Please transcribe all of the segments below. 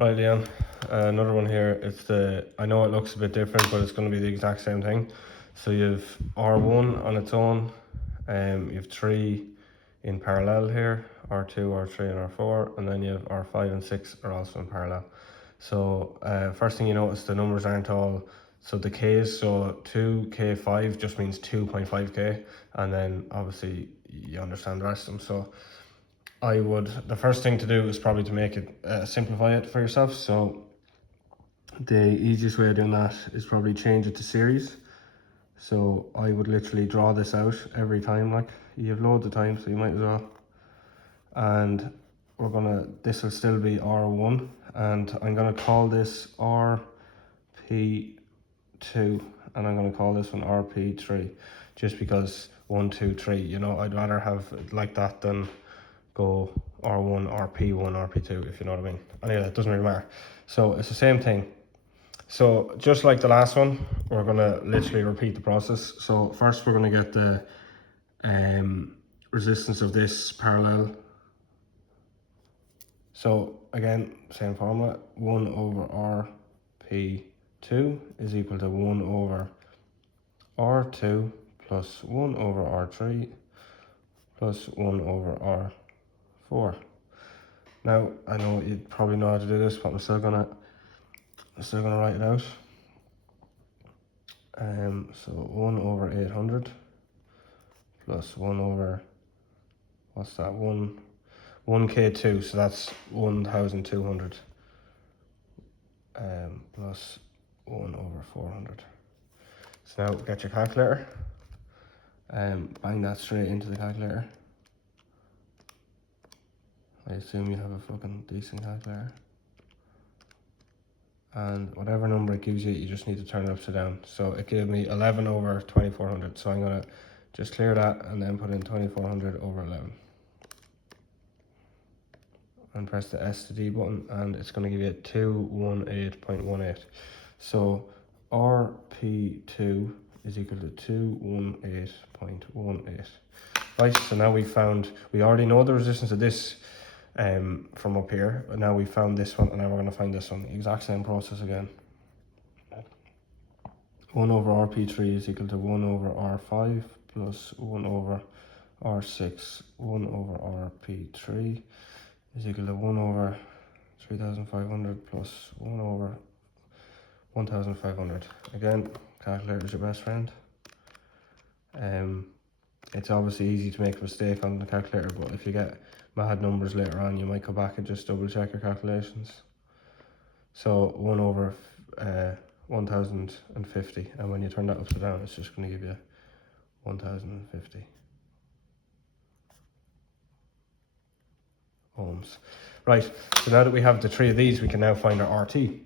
Right, Leon. Another one here. I know it looks a bit different, but it's going to be the exact same thing. So you've R1 on its own, you've 3 in parallel here, R2, R3 and R4, and then you have R5 and 6 are also in parallel. So first thing you notice, the numbers aren't all, so the K's, so 2K5 just means 2.5K, and then obviously you understand the rest of them. So the first thing to do is probably to make it, simplify it for yourself. So the easiest way of doing that is probably change it to series. So I would literally draw this out every time, like you have loads of time, so you might as well. And this will still be R1, and I'm gonna call this RP2, and I'm gonna call this one RP3, just because 1, 2, 3, you know, I'd rather have it like that than go R1, RP1, RP2, if you know what I mean. Anyway, it doesn't really matter. So it's the same thing. So just like the last one, we're gonna literally repeat the process. So first we're gonna get the resistance of this parallel. So again, same formula, 1 over RP2 is equal to 1 over R2 plus 1 over R3 plus 1 over R4. Now, I know you probably know how to do this, but I'm still gonna write it out. So 1 over 800 plus 1 over, what's that, 1K2, so that's 1200, plus 1 over 400. So now get your calculator, bang that straight into the calculator. I assume you have a fucking decent calculator. And whatever number it gives you, you just need to turn it upside down. So it gave me 11 over 2400. So I'm gonna just clear that and then put in 2400 over 11. And press the S to D button, and it's gonna give you 218.18. So RP2 is equal to 218.18. Right, so now we already know the resistance of this from up here, but now we found this one, and now we're going to find this one. Exact same process again. 1 over RP3 is equal to 1 over R5 plus 1 over R6. 1 over RP3 is equal to 1 over 3500 plus 1 over 1500. Again, calculator is your best friend. It's obviously easy to make a mistake on the calculator, but if you get mad numbers later on, you might go back and just double check your calculations. So 1 over 1050, and when you turn that upside down, it's just going to give you 1050 ohms. Right, so now that we have the 3 of these, we can now find our RT.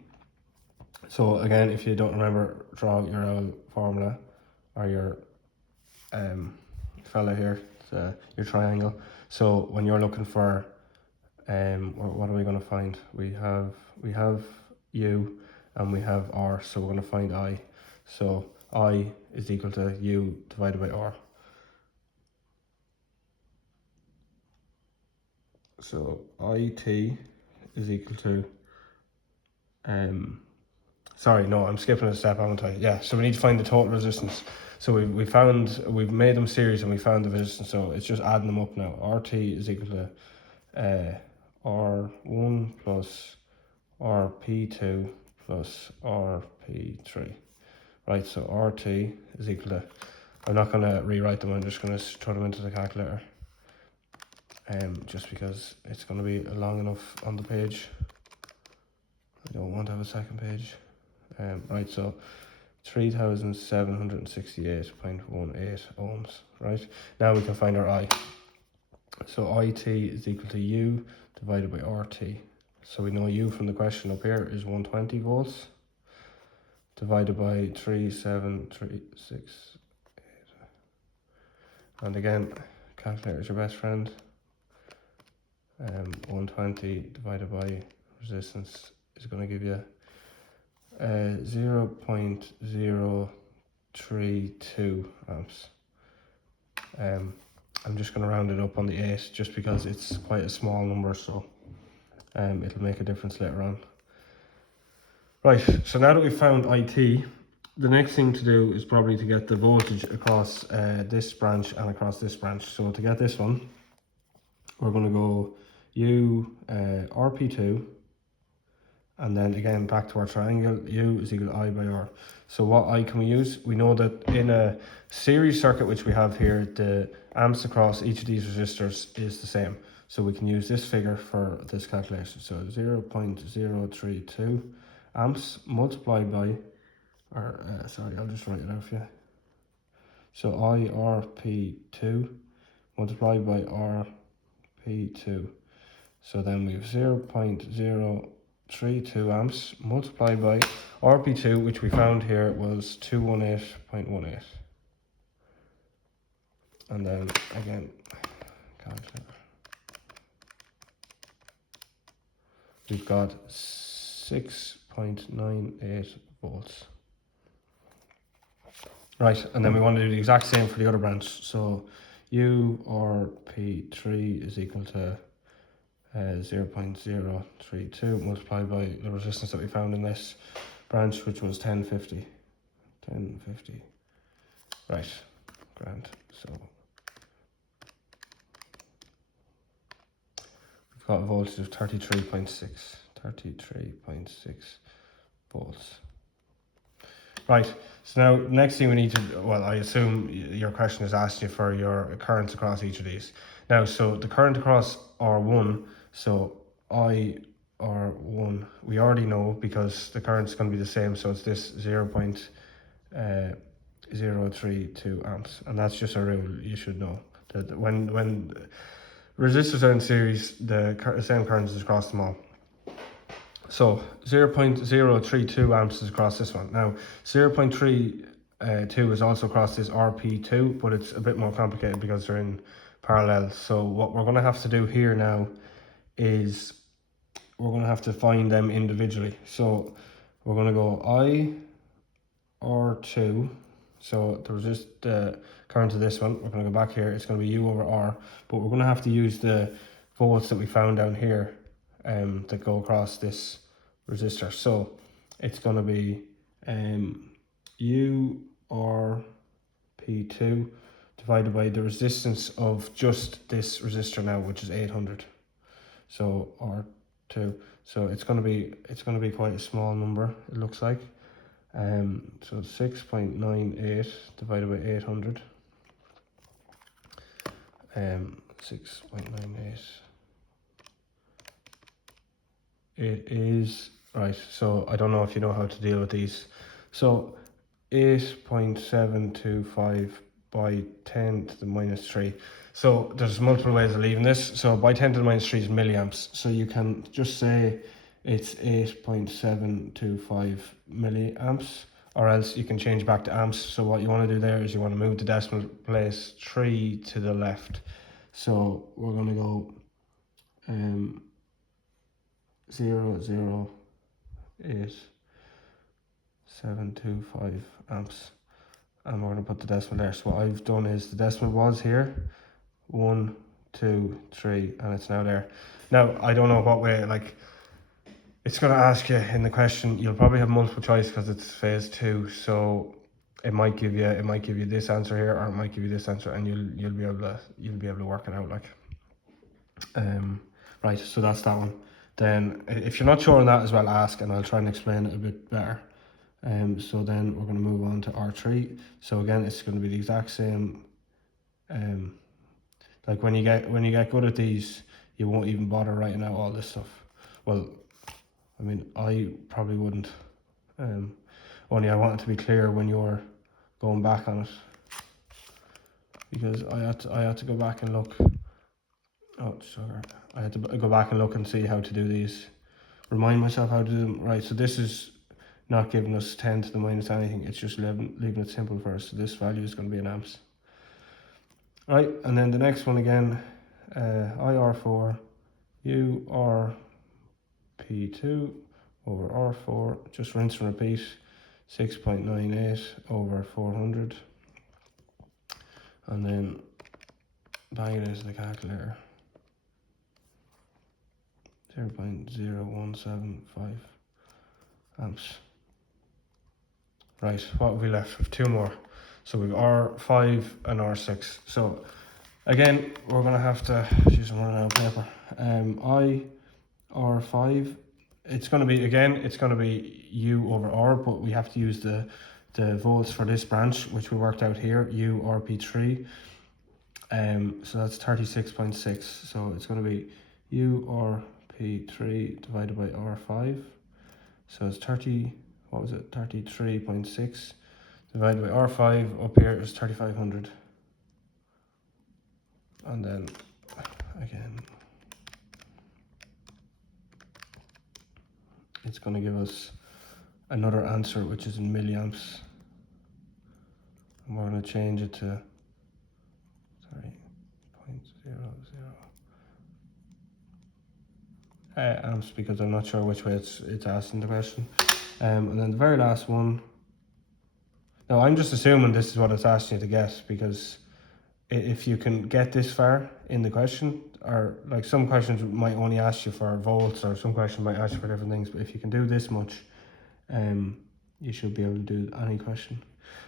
So again, if you don't remember, draw your old formula, or your fella here, your triangle. So when you're looking for what are we going to find? We have U and we have R, so we're going to find I. So I is equal to U divided by R. So IT is equal to sorry, no, I'm skipping a step, haven't I? Yeah, so we need to find the total resistance. So we've made them series and we found the resistance, so it's just adding them up now. RT is equal to R1 plus RP2 plus RP3. Right, so RT is equal to, I'm not going to rewrite them, I'm just going to throw them into the calculator. Just because it's going to be long enough on the page. I don't want to have a second page. Right, so 3768.18 ohms. Right, now we can find our I. So IT is equal to U divided by RT. So we know U from the question up here is 120 volts divided by 37368. And again, calculator is your best friend. 120 divided by resistance is going to give you 0.032 amps. I'm just going to round it up on the 8 just because it's quite a small number, so it'll make a difference later on. Right, so now that we've found IT, the next thing to do is probably to get the voltage across this branch and across this branch. So to get this one, we're going to go U RP2, and then again back to our triangle, U is equal to I by R. So what I can we use? We know that in a series circuit which we have here, the amps across each of these resistors is the same. So we can use this figure for this calculation. So 0.032 amps multiplied by, or sorry, I'll just write it out for you. So IRP2 multiplied by RP2. So then we have 0.032 amps multiplied by RP2, which we found here was 218.18. And then again, we've got 6.98 volts. Right, and then we want to do the exact same for the other branch. So URP3 is equal to 0.032 multiplied by the resistance that we found in this branch, which was 1050. 1050. Right, grand. So we've got a voltage of 33.6. 33.6 volts. Right, so now next thing we need to, well, I assume your question is asking you for your currents across each of these. Now, so the current across R1, so IR1, we already know because the current's going to be the same, so it's this 0.032 amps, and that's just a rule you should know, that when resistors are in series, the same current is across them all. So 0.032 amps is across this one. Now 0.32 is also across this RP2, but it's a bit more complicated because they're in parallel. So what we're going to have to do here now is we're going to have to find them individually. So we're going to go IR2. So there was just the current of this one. We're going to go back here. It's going to be U over R, but we're going to have to use the volts that we found down here that go across this resistor. So it's going to be URP2 divided by the resistance of just this resistor now, which is 800. So R2. So it's going to be quite a small number, it looks like. So 6.98 divided by 800. 6.98. It is, right, so I don't know if you know how to deal with these. So 8.725 by 10 to the minus 3. So there's multiple ways of leaving this. So by 10 to the minus 3 is milliamps. So you can just say it's 8.725 milliamps, or else you can change back to amps. So what you want to do there is you want to move the decimal place 3 to the left. So we're going to go 0.08725 amps, and we're going to put the decimal there. So what I've done is the decimal was here 1, 2, 3, and it's now there. Now I don't know what way, like it's going to ask you in the question. You'll probably have multiple choice because it's phase 2, so it might give you this answer here, or it might give you this answer, and you'll be able to work it out, like. Right, so that's that one. Then if you're not sure on that as well, ask and I'll try and explain it a bit better. So then we're going to move on to R3. So again, it's going to be the exact same. Like when you get good at these, you won't even bother writing out all this stuff. Well, I mean, I probably wouldn't. Only I want it to be clear when you're going back on it, because I had to go back and look. Oh, sorry. I had to go back and look and see how to do these. Remind myself how to do them. Right, so this is not giving us 10 to the minus anything. It's just leaving it simple for us. So this value is going to be in amps. Right, and then the next one again, IR4, URP2 over R4. Just rinse and repeat. 6.98 over 400. And then bang it into the calculator. 0.0175, amps. Right, what have we left? We've two more. So we've R5 and R6. So again, we're gonna have to use some running out of paper. R5, it's gonna be U over R, but we have to use the volts for this branch, which we worked out here, URP3. So that's 36.6. So it's gonna be URP3 divided by R5. So it's 33.6 divided by R5 up here is 3500. And then again, it's going to give us another answer, which is in milliamps. And we're going to change it to 0.00 amps, because I'm not sure which way it's asked in the question. And then the very last one. Now I'm just assuming this is what it's asking you to guess, because if you can get this far in the question, or like some questions might only ask you for volts, or some questions might ask you for different things, but if you can do this much, you should be able to do any question.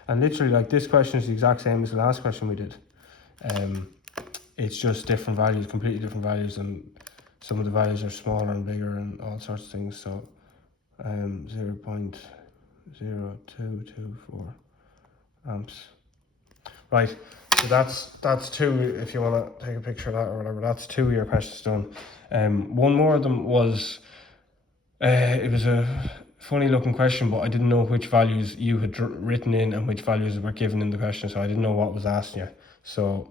And literally, like, this question is the exact same as the last question we did. It's just different values, completely different values, and some of the values are smaller and bigger and all sorts of things. So 0.0224 amps. Right, so that's two. If you want to take a picture of that or whatever, that's two of your questions done. One more of them was, it was a funny looking question, but I didn't know which values you had written in and which values were given in the question, so I didn't know what was asking you. So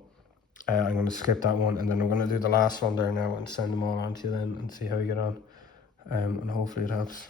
I'm going to skip that one, and then I'm going to do the last one there now and send them all on to you then and see how you get on. And hopefully it helps.